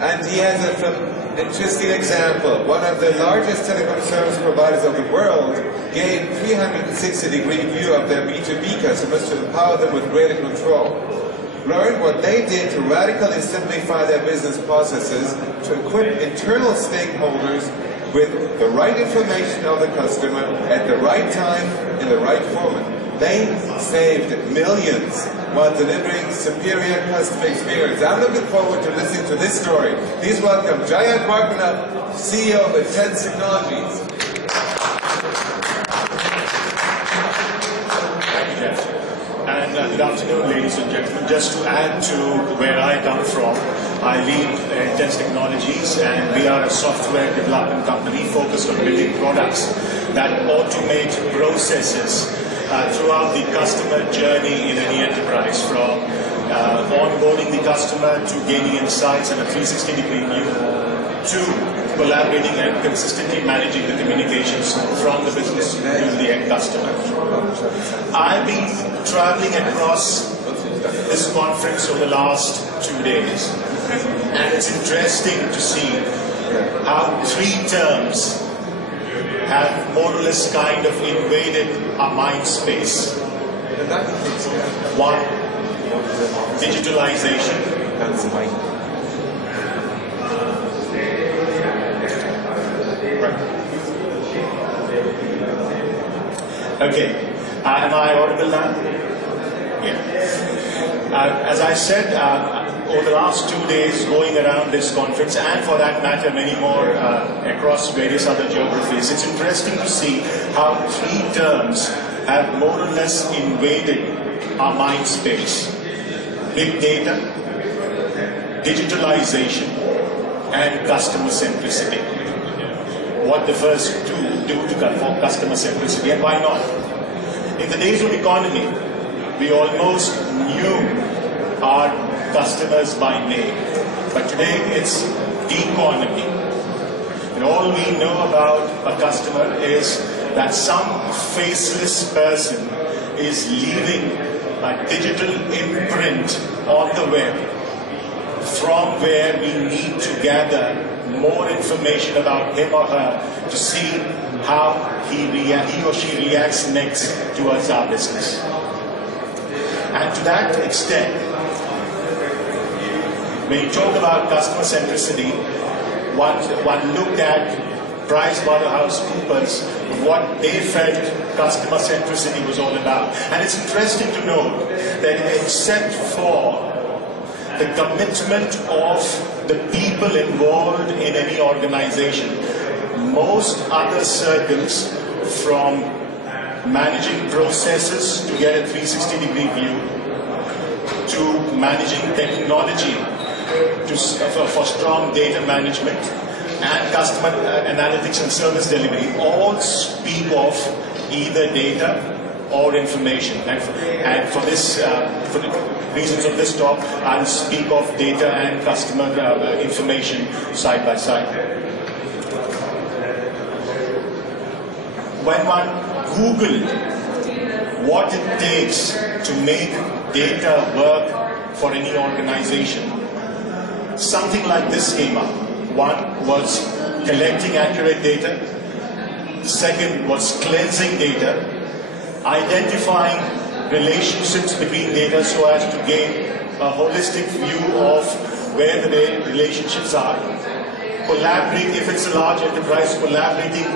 And he has an interesting example. One of the largest telecom service providers of the world gained 360-degree view of their B2B customers to empower them with greater control. Learned what they did to radically simplify their business processes to equip internal stakeholders with the right information of the customer at the right time in the right format. They saved millions while delivering superior customer experience. I'm looking forward to listening to this story. Please welcome Jayant Dwarkanath, CEO of Intense Technologies. Thank you, Jeff. And good afternoon, ladies and gentlemen. Just to add to where I come from, I lead Intense Technologies, and we are a software development company focused on building products that automate processes throughout the customer journey in any enterprise, from onboarding the customer to gaining insights and a 360-degree view to collaborating and consistently managing the communications from the business to the end customer. I've been traveling across this conference over the last 2 days, and it's interesting to see how 3 terms have more or less kind of invaded our mind space. 1, digitalization. Okay, am I audible now? Yeah. As I said, over the last 2 days going around this conference, and for that matter many more across various other geographies, it's interesting to see how 3 terms have more or less invaded our mind space. Big data, digitalization, and customer centricity. What the first 2 do for customer centricity, and why not? In the days of economy, we almost knew our customers by name, but today it's economy. And all we know about a customer is that some faceless person is leaving a digital imprint on the web, from where we need to gather more information about him or her to see how he or she reacts next towards our business. And to that extent, when you talk about customer centricity, one looked at PricewaterhouseCoopers, what they felt customer centricity was all about. And it's interesting to note that except for the commitment of the people involved in any organization, most other circles, from managing processes to get a 360-degree view, to managing technology for strong data management, and customer analytics and service delivery, all speak of either data or information. And for this, for the reasons of this talk, I'll speak of data and customer information side by side. When one Googled what it takes to make data work for any organization, something like this came up. 1 was collecting accurate data. Second was cleansing data. Identifying relationships between data so as to gain a holistic view of where the relationships are. Collaborate, if it's a large enterprise, collaborating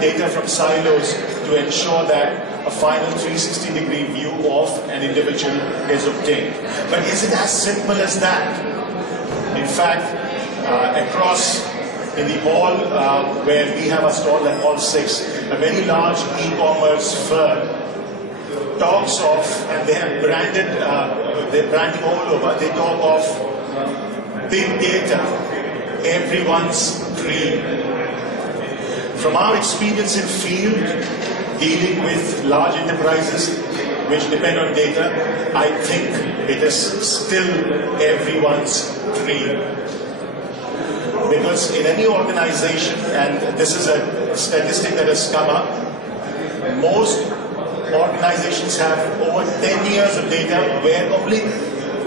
data from silos to ensure that a final 360-degree view of an individual is obtained. But is it as simple as that? In fact, across in the hall where we have a stall at Hall 6, a very large e-commerce firm talks of, and they have branded, they're branding all over, they talk of big data, everyone's dream. From our experience in field, dealing with large enterprises which depend on data, I think it is still everyone's dream. Because in any organization, and this is a statistic that has come up, most organizations have over 10 years of data where only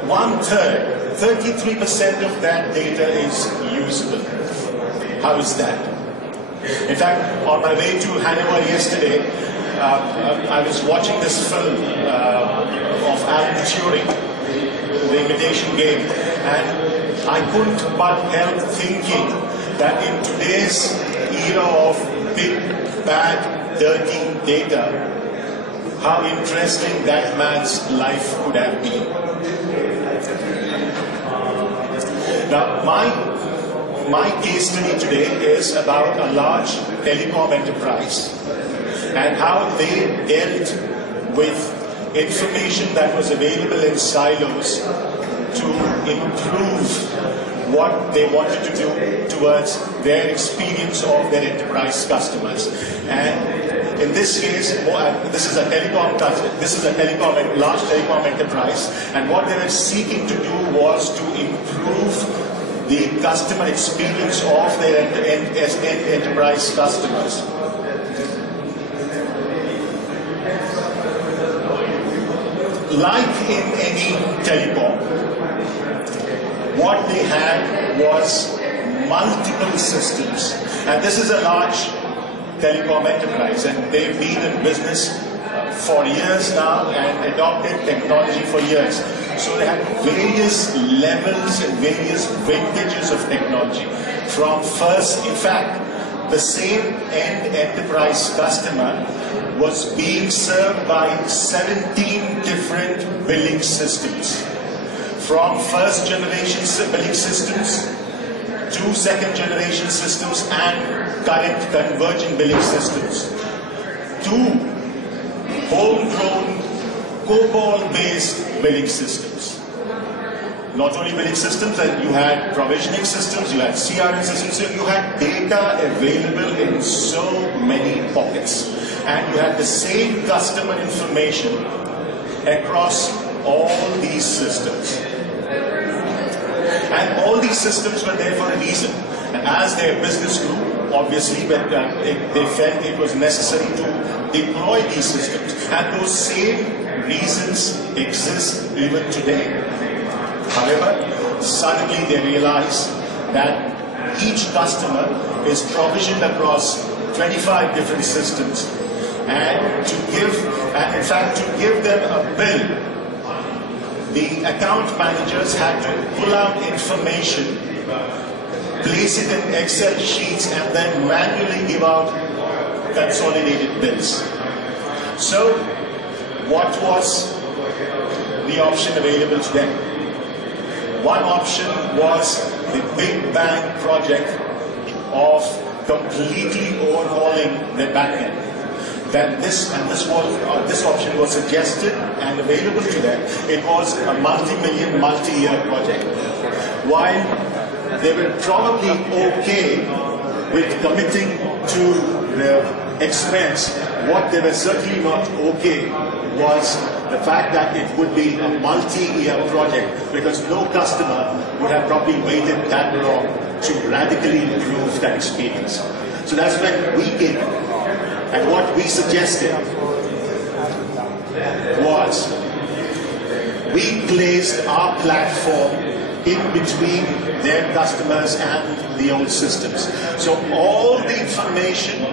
1/3 33% of that data is usable. How is that? In fact, on my way to Hanover yesterday, I was watching this film of Alan Turing, The Imitation Game, and I couldn't but help thinking that in today's era of big, bad, dirty data, how interesting that man's life could have been. Now, my case study today is about a large telecom enterprise and how they dealt with information that was available in silos to improve what they wanted to do towards their experience of their enterprise customers. And in this case, this is a large telecom enterprise, and what they were seeking to do was to improve the customer experience of their enterprise customers. Like in any telecom, what they had was multiple systems. And this is a large telecom enterprise, and they've been in business for years now and adopted technology for years. So they have various levels and various vintages of technology. From first, in fact, the same end enterprise customer was being served by 17 different billing systems. From first generation billing systems to second generation systems and current convergent billing systems to homegrown COBOL-based billing systems. Not only billing systems, and you had provisioning systems, you had CRM systems, so you had data available in so many pockets. And you had the same customer information across all these systems. And all these systems were there for a reason. And as their business grew, obviously, they felt it was necessary to deploy these systems. And those same reasons exist even today. However, suddenly they realize that each customer is provisioned across 25 different systems. And in fact, to give them a bill, the account managers had to pull out information, place it in Excel sheets, and then manually give out consolidated bills. So, what was the option available to them? One option was the big bang project of completely overhauling their backend. Then this option was suggested and available to them. It was a multi-million, multi-year project. While they were probably okay with committing to the expense, what they were certainly not okay was the fact that it would be a multi-year project, because no customer would have probably waited that long to radically improve that experience. So that's when we came in. And what we suggested was we placed our platform in between their customers and the old systems. So all the information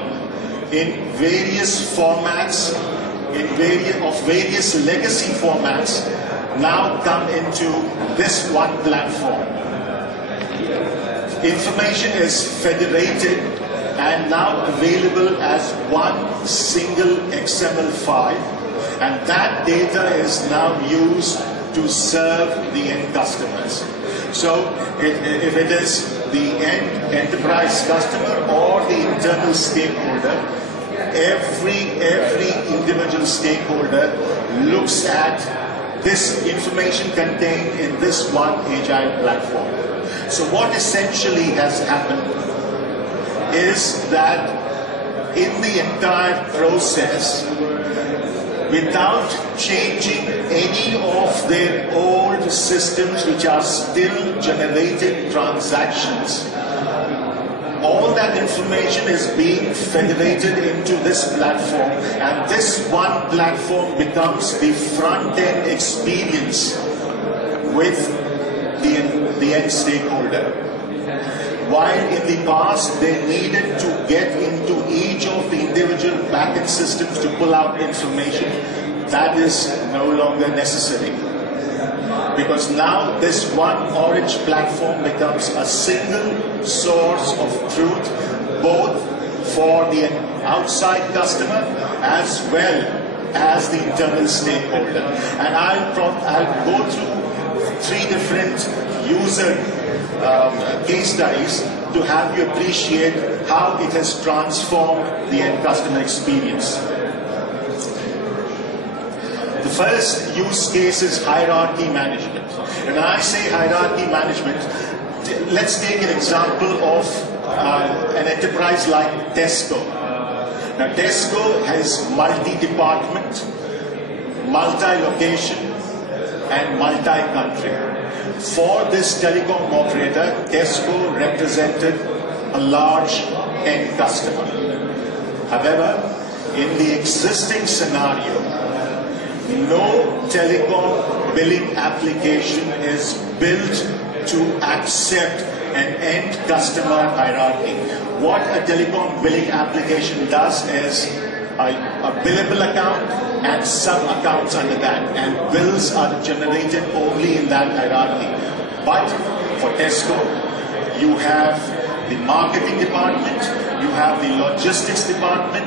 in various formats, of various legacy formats, now come into this one platform. Information is federated and now available as one single XML file, and that data is now used to serve the end customers. So if it is the end enterprise customer or the internal stakeholder, every individual stakeholder looks at this information contained in this one agile platform. So what essentially has happened is that in the entire process, without changing any of their old systems which are still generating transactions, all that information is being federated into this platform, and this one platform becomes the front-end experience with the the end stakeholder. While in the past they needed to get into each of the individual backend systems to pull out information, that is no longer necessary. Because now this one orange platform becomes a single source of truth, both for the outside customer as well as the internal stakeholder. And I'll go through 3 different user case studies to have you appreciate how it has transformed the end customer experience. The first use case is hierarchy management. And when I say hierarchy management, let's take an example of an enterprise like Tesco. Now Tesco has multi-department, multi-location and multi-country. For this telecom operator, Tesco represented a large end customer. However, in the existing scenario, no telecom billing application is built to accept an end customer hierarchy. What a telecom billing application does is a billable account and some accounts under that, and bills are generated only in that hierarchy. But for Tesco, you have the marketing department, you have the logistics department,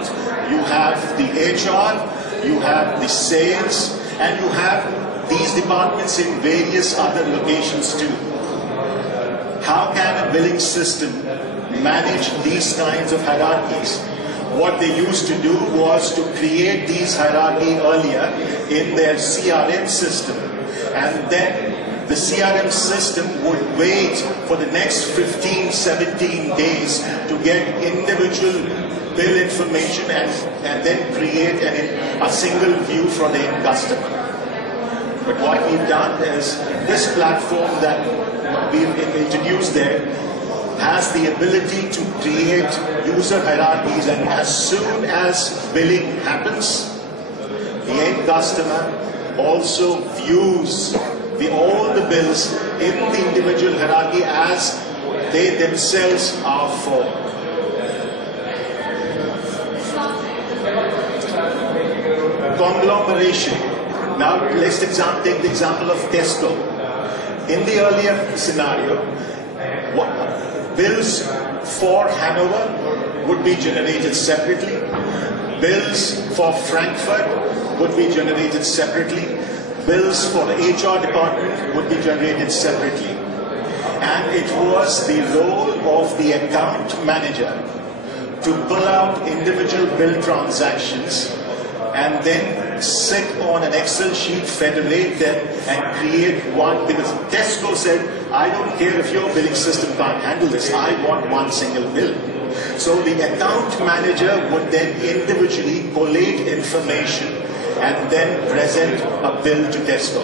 you have the HR, you have the sales, and you have these departments in various other locations too. How can a billing system manage these kinds of hierarchies? What they used to do was to create these hierarchy earlier in their CRM system, and then the CRM system would wait for the next 15, 17 days to get individual bill information and then create a single view for the end customer. But what we've done is this platform that we've introduced there has the ability to create user hierarchies, and as soon as billing happens, the end customer also views all the bills in the individual hierarchy as they themselves are formed. Conglomeration. Now let's take the example of Tesco. In the earlier scenario, bills for Hanover would be generated separately. Bills for Frankfurt would be generated separately. Bills for the HR department would be generated separately. And it was the role of the account manager to pull out individual bill transactions and then sit on an Excel sheet, federate them, and create one. Because Tesco said, I don't care if your billing system can't handle this, I want one single bill. So the account manager would then individually collate information and then present a bill to Tesco.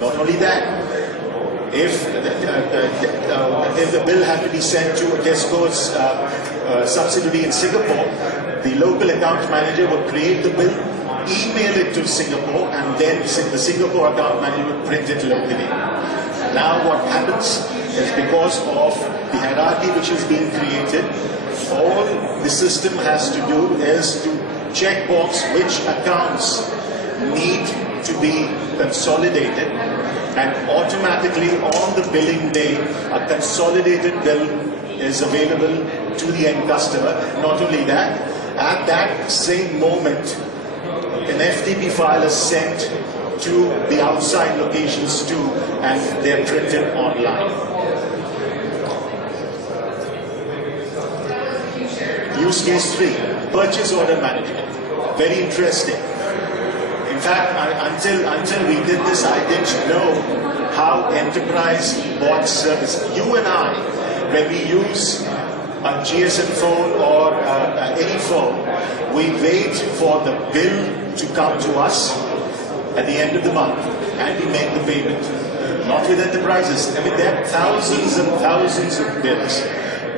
Not only that, if the bill had to be sent to Tesco's subsidiary in Singapore, the local account manager would create the bill, email it to Singapore, and then the Singapore account manager would print it locally. Now what happens is, because of the hierarchy which is being created, all the system has to do is to check box which accounts need to be consolidated, and automatically on the billing day a consolidated bill is available to the end customer. Not only that, at that same moment an FTP file is sent to the outside locations too, and they're printed online. Use case 3, purchase order management. Very interesting. In fact, until we did this, I didn't know how enterprise bought service. You and I, when we use a GSM phone or any phone, we wait for the bill to come to us at the end of the month and we make the payment. Not with enterprises. I mean, there are thousands and thousands of bills.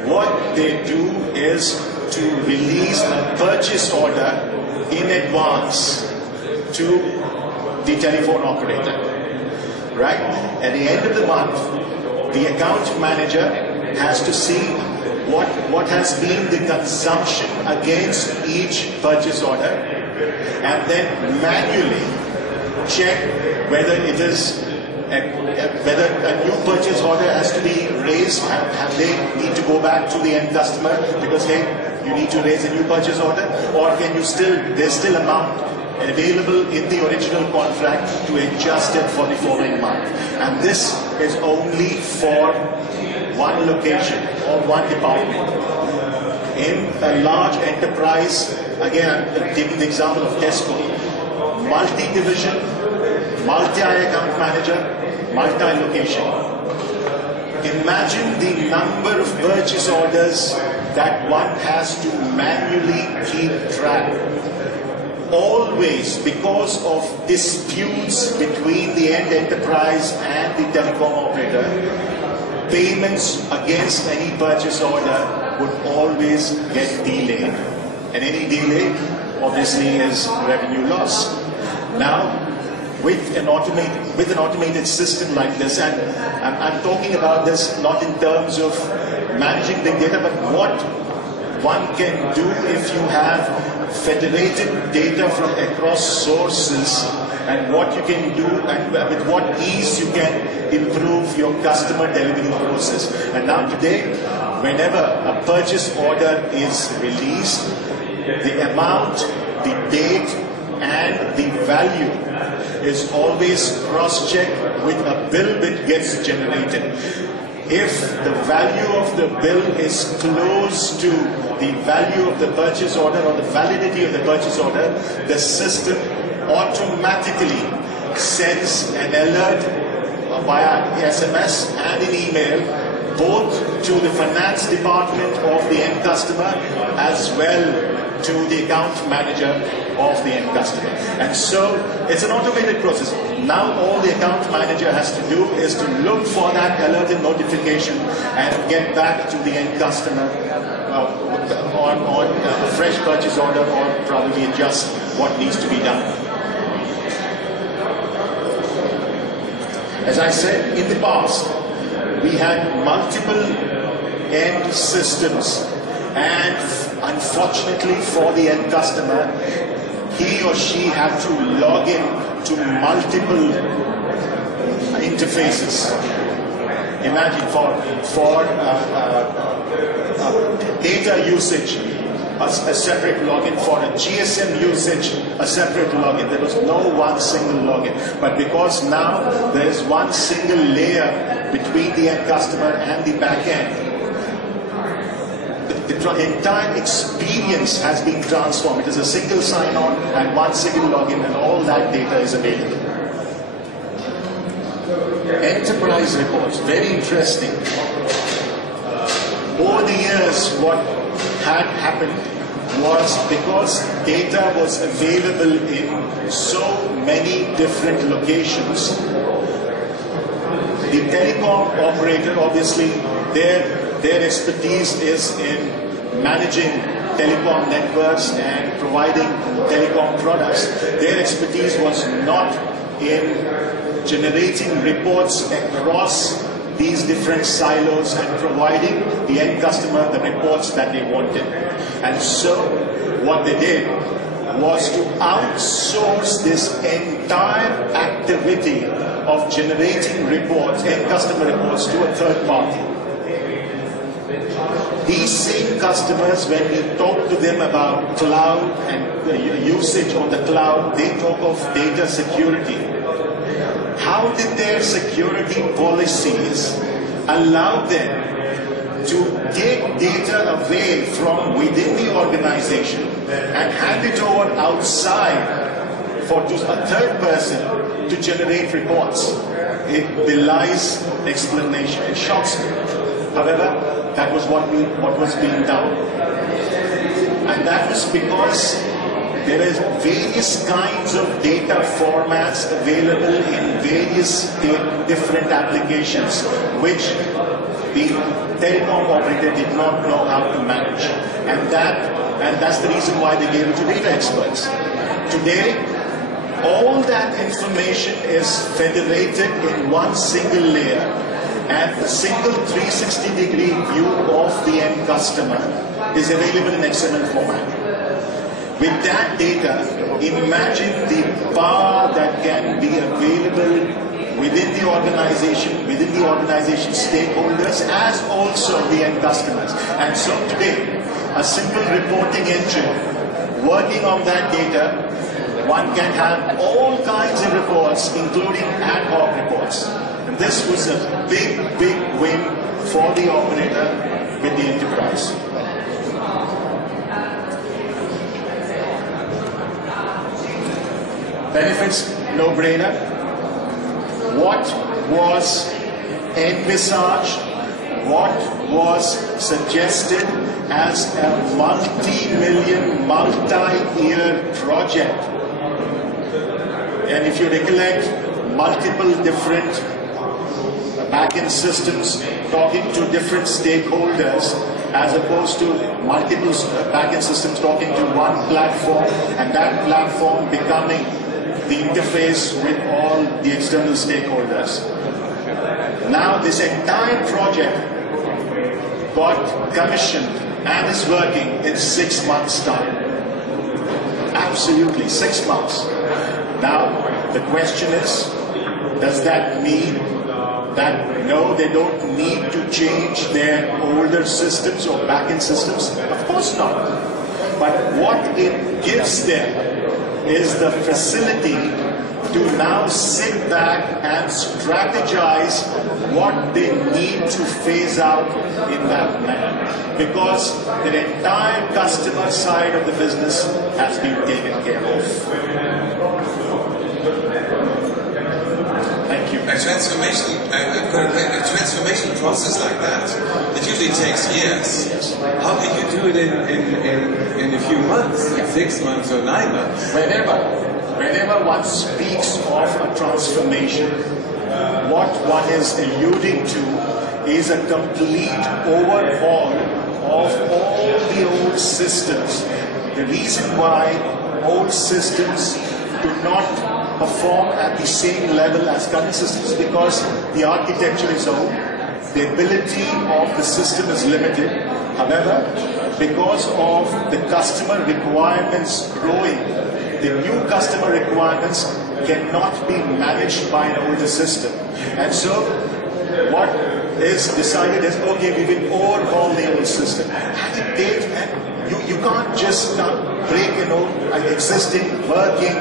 What they do is to release a purchase order in advance to the telephone operator. Right? At the end of the month, the account manager has to see what has been the consumption against each purchase order, and then manually check whether it is whether a new purchase order has to be raised. Have they need to go back to the end customer because, hey, you need to raise a new purchase order, or can you there's still amount available in the original contract to adjust it for the following month. And this is only for one location or one department. In a large enterprise, again, I'm taking the example of Tesco, multi-division, multi-account manager, multi-location. Imagine the number of purchase orders that one has to manually keep track. Always, because of disputes between the end enterprise and the telecom operator, payments against any purchase order would always get delayed. And any delay, obviously, is revenue loss. Now, with an automated system like this, and I'm talking about this not in terms of managing big data, but what one can do if you have federated data from across sources, and what you can do and with what ease you can improve your customer delivery process. And now today, whenever a purchase order is released, the amount, the date, and the value is always cross-checked with a bill that gets generated. If the value of the bill is close to the value of the purchase order or the validity of the purchase order, the system automatically sends an alert via SMS and an email both to the finance department of the end customer as well to the account manager of the end customer. And so it's an automated process. Now all the account manager has to do is to look for that alert and notification and get back to the end customer on a fresh purchase order, or probably adjust what needs to be done. As I said, in the past, we had multiple end systems, and unfortunately for the end customer, he or she had to log in to multiple interfaces. Imagine for data usage, a separate login. For a GSM usage, a separate login. There was no one single login. But because now there is one single layer between the end customer and the back end, the entire experience has been transformed. It is a single sign-on and one single login, and all that data is available. Enterprise reports, very interesting. Over the years, what had happened was, because data was available in so many different locations, the telecom operator, obviously, their expertise is in managing telecom networks and providing telecom products. Their expertise was not in generating reports across these different silos and providing the end customer the reports that they wanted. And so what they did was to outsource this entire activity of generating reports, end customer reports, to a third party. These same customers, when we talk to them about cloud and usage on the cloud, they talk of data security. How did their security policies allow them to take data away from within the organization and hand it over outside to a third person to generate reports? It belies explanation. It shocks me. However, that was what was being done. And that was because there is various kinds of data formats available in various different applications, which the telecom operator did not know how to manage. And that's the reason why they gave it to data experts. Today, all that information is federated in one single layer, and a single 360-degree view of the end customer is available in XML format. With that data, imagine the power that can be available within the organization stakeholders, as also the end customers. And so today, a simple reporting engine working on that data, one can have all kinds of reports, including ad hoc reports. And this was a big, big win for the operator with the enterprise. Benefits, no-brainer. What was envisaged, what was suggested as a multi-million, multi-year project. And if you recollect, multiple different back-end systems talking to different stakeholders, as opposed to multiple back-end systems talking to one platform, and that platform becoming the interface with all the external stakeholders. Now this entire project got commissioned and is working in 6 months' time. Absolutely, 6 months. Now the question is, does that mean that no, they don't need to change their older systems or back-end systems? Of course not. But what it gives them is the facility to now sit back and strategize what they need to phase out in that manner. Because the entire customer side of the business has been taken care of. Thank you. A transformation process like that, it usually takes years. Yes. How can you do it in a few months, 6 months or 9 months? Whenever one speaks of a transformation, what one is alluding to is a complete overhaul of all the old systems. The reason why old systems do not perform at the same level as current systems, because the architecture is old, the ability of the system is limited. However, because of the customer requirements growing, the new customer requirements cannot be managed by an older system. And so what is decided is, okay, we will overhaul the old system. You can't just break an old existing working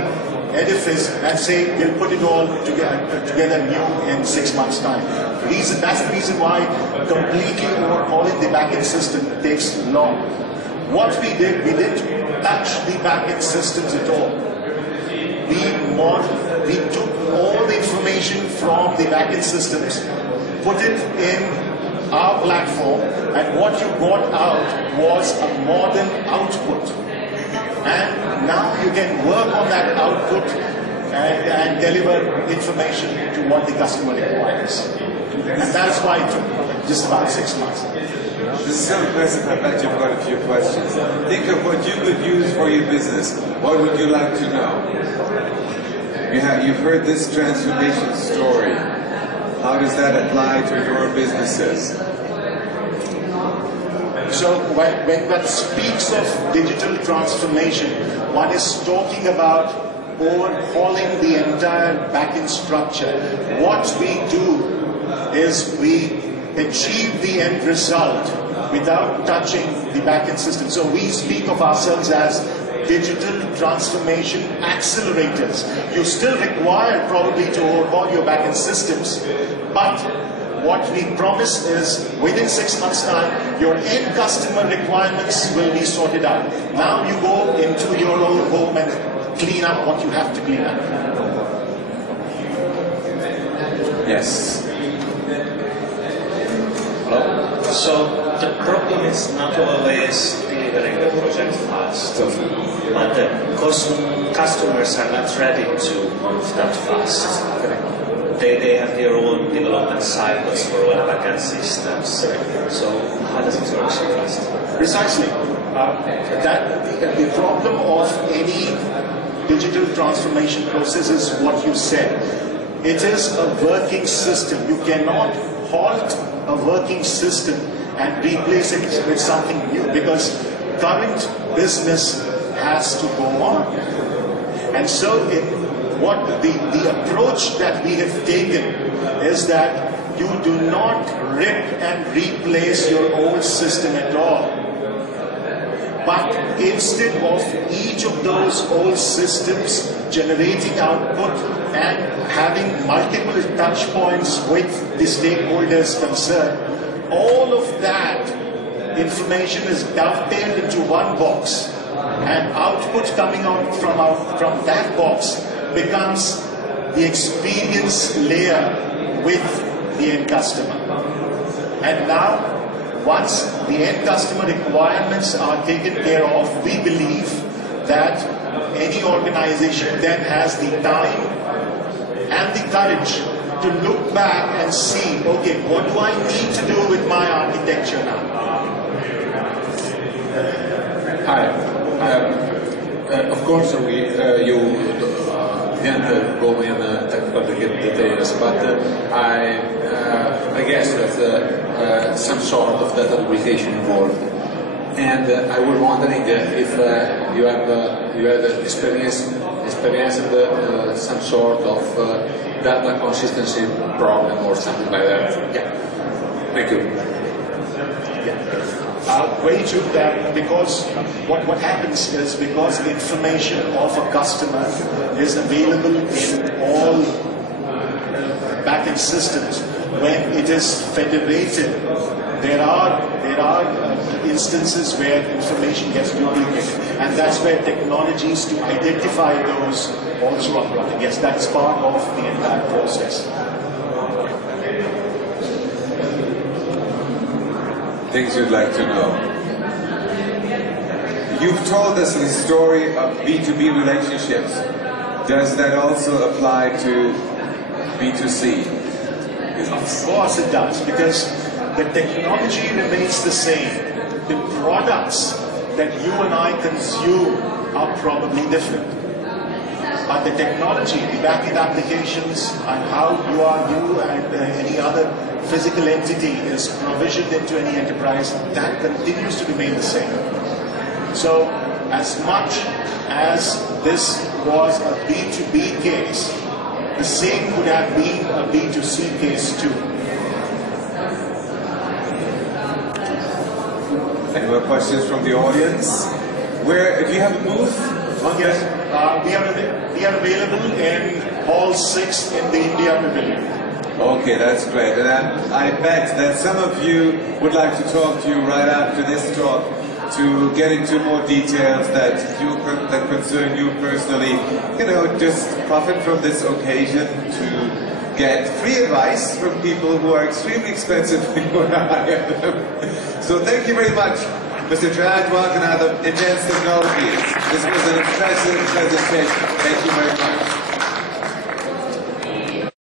edifice and say we'll put it all together new in 6 months' time. That's the reason why completely overhauling the backend system takes long. What we didn't touch the backend systems at all. We took all the information from the backend systems, put it in our platform, and what you got out was a modern output. And now you can work on that output and deliver information to what the customer requires. And that's why it took just about 6 months. This is so impressive. I bet you've got a few questions. Think of what you could use for your business. What would you like to know? You've heard this transformation story. How does that apply to your businesses? So when one speaks of digital transformation, one is talking about overhauling the entire backend structure. What we do is we achieve the end result without touching the backend system. So we speak of ourselves as digital transformation accelerators. You still require probably to overhaul your backend systems, but what we promise is within 6 months' time, your end customer requirements will be sorted out. Now you go into your own home and clean up what you have to clean up. Yes. Hello? So the problem is not always delivering the project fast, but the customers are not ready to move that fast. They have their own development cycles for all backend systems. So how does it work so fast? Precisely. The problem of any digital transformation process is what you said. It is a working system. You cannot halt a working system and replace it with something new, because current business has to go on. And so what the approach that we have taken is that you do not rip and replace your old system at all. But instead of each of those old systems generating output and having multiple touch points with the stakeholders concerned, all of that information is dovetailed into one box, and output coming out from that box becomes the experience layer with the end customer. And now, once the end customer requirements are taken care of, we believe that any organization then has the time and the courage to look back and see, okay, what do I need to do with my architecture now? Hi. Of course, you didn't go in technical details, but I guess that some sort of data duplication involved. And I was wondering if you had experienced some sort of data consistency problem or something like that. Yeah. Thank you. Very true, that because what happens is, because information of a customer is available in all backend systems, when it is federated, there are instances where information gets duplicated, and that's where technologies to identify those also are brought in. Yes, that's part of the entire process. Things you'd like to know. You've told us the story of B2B relationships. Does that also apply to B2C? Of course it does, because the technology remains the same. The products that you and I consume are probably different. But the technology, the backend applications, and how you and any other physical entity is provisioned into any enterprise, that continues to remain the same. So, as much as this was a B2B case, the same would have been a B2C case too. Any more questions from the audience? Do you have a booth? Yes, we are available in Hall 6 in the India Pavilion. Okay, that's great. And I bet that some of you would like to talk to you right after this talk to get into more details that concern you personally. You know, just profit from this occasion to get free advice from people who are extremely expensive when you hire them. So thank you very much, Mr. Jayant Dwarkanath of Advanced Technologies. This was an impressive presentation. Thank you very much.